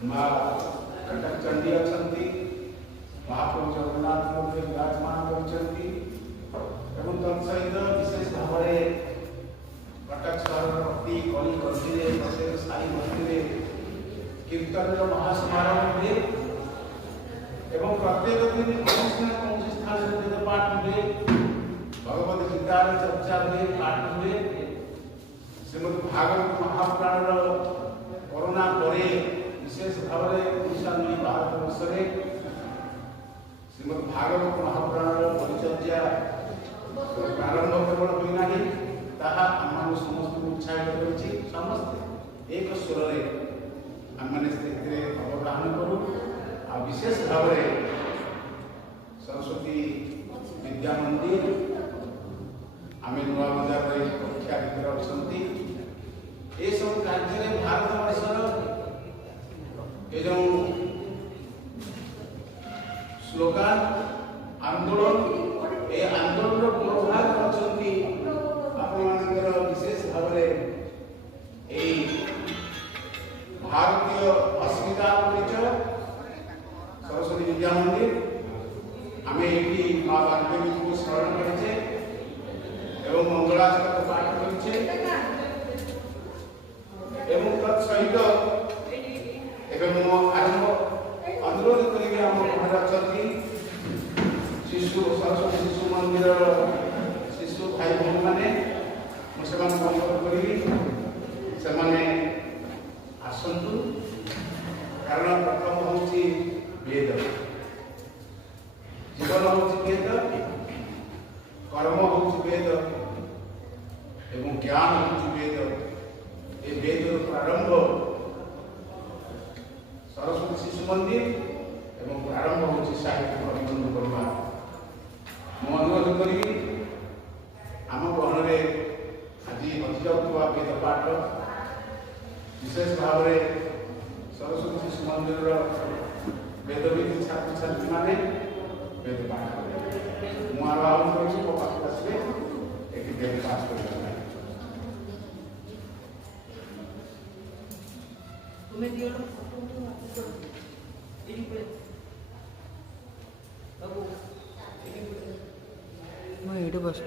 माँ कटक चंडी अछंती महाप्रभु जगन्नाथ मध्य विराजमान करछंती एवं तत्सहित विशेष भाव में कटक सहर प्रति कली गंभीर प्रत्येक साई मंदिर कीर्तन महासमारोह हुए एवं प्रत्येक दिन कौन स्थान वेद पाठ हुए भगवद गीता चर्चा हुए पाठ हुए श्रीमद भागवत महापुराण कोरोना पर विशेष भाव में ओडिशा नहीं भारत वर्ष में श्रीमद भागवत महापुराण परिचर्या प्रारंभ केवल हुईना आम समस्त उत्साहित कर समस्त एक स्वर आम मैंने अवगाहन करूँ आ विशेष भाव में सरस्वती विद्या मंदिर आम नुआ बजार परीक्षा भितर अच्छा ये सब कार्य भारत वर्षर ये जो स्लोगान आंदोलन ये आंदोलन प्रभाव अच्छा विशेष भाव में भारतीय अस्मिता परिचय सरस्वती विद्या मंदिर आम ये माँ वाग्देवी को स्मरण करे एवं मंगलाचरण पाठ करे एवं तत्सहित आरंभ अनुरोध करेंगे आम अच्छा शिशु सरस्वती शिशु मंदिर शिशु भाई भौणी मैंने मुझे अनुरोध करी से आसतु कारण प्रथम हूँ वेद जीवन हूँ वेद कर्म हूँ वेद एवं ज्ञान हूँ वेद ये वेद प्रारंभ सरस्वती शिशु मंदिर एवं प्रारंभ हूँ साहित्य अभिनंदन करवा मु अनुरोध करी आम गहन में आज हजि जाऊा वेद पाठ विशेष भाव में सरस्वती शिशु मंदिर वेदविद छात्र छात्री मैंने वेद पाठ करेंगे मुझे आह्वान करुँच मो पाखे आसवे ये वेद पाठ कर मैं ये बस